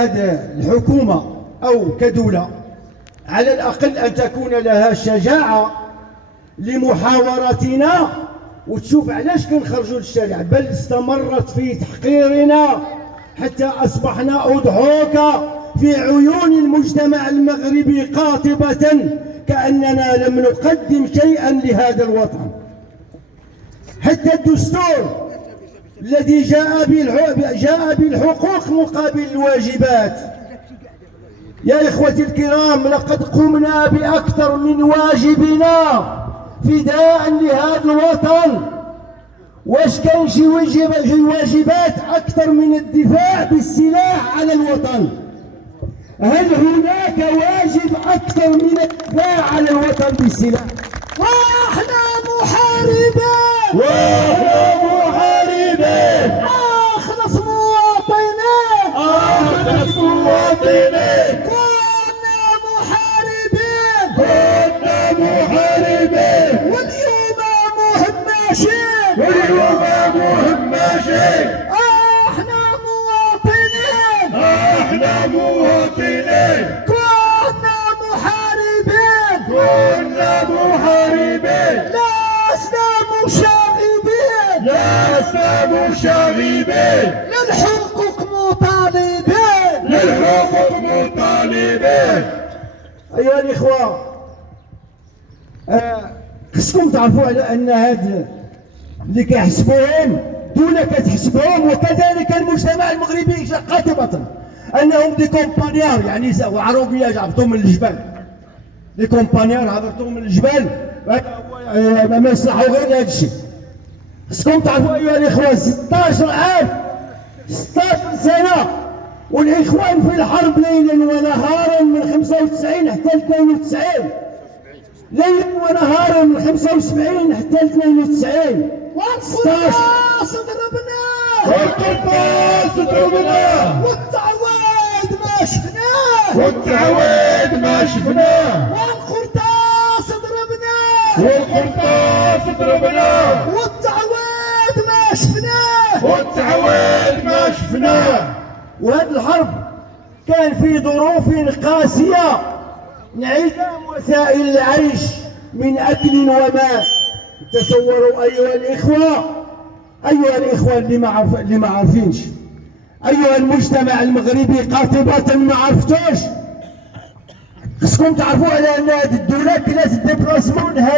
هذه الحكومة أو كدولة على الأقل أن تكون لها الشجاعة لمحاورتنا وتشوف علاش كنخرجوا للشارع، بل استمرت في تحقيرنا حتى أصبحنا أضحوك في عيون المجتمع المغربي قاطبة، كأننا لم نقدم شيئا لهذا الوطن. حتى الدستور الذي جاء بالحقوق مقابل الواجبات. يا إخوتي الكرام، لقد قمنا بأكثر من واجبنا فداء لهذا الوطن. واش كان شي واجبات أكثر من الدفاع بالسلاح على الوطن؟ هل هناك واجب أكثر من الدفاع على الوطن بالسلاح؟ واحنا محاربين، أخلص مواطنين، كنا محاربين، واليوم مهم ماشيين، احنا مواطنين، كنا محاربين، لسنا مشاغبين، للحقوق مطالبين. أيها الإخوة، خصكم تعرفوا على أن هاد اللي كيحسبوهم دولة كتحسبهم، وكذلك المجتمع المغربي قاطبة، أنهم دي كومبانيار، يعني عروبية جابتهم من الجبال، دي كومبانيار عبرتهم من الجبال ما يصلحوا غير لهذا الشيء. خصكم تعرفوا أيها الإخوة، 16 عام، 16 سنة والإخوان في الحرب ليلا ونهارا من 95 حتى 92، ليلا ونهارا من 75 حتى 92. والقرطاس ضربنا، والتعويض ما شفناه، والقرطاس ضربنا، والتعويض ما شفناه. وهذه الحرب كان في ظروف قاسية، انعدام وسائل العيش من أكل وماء. تصوروا أيها الإخوة اللي ما عارفينش، أيها المجتمع المغربي قاطبة ما عرفتوش، خصكم تعرفوا على أن هذه الدولة كانت ديبلاسمون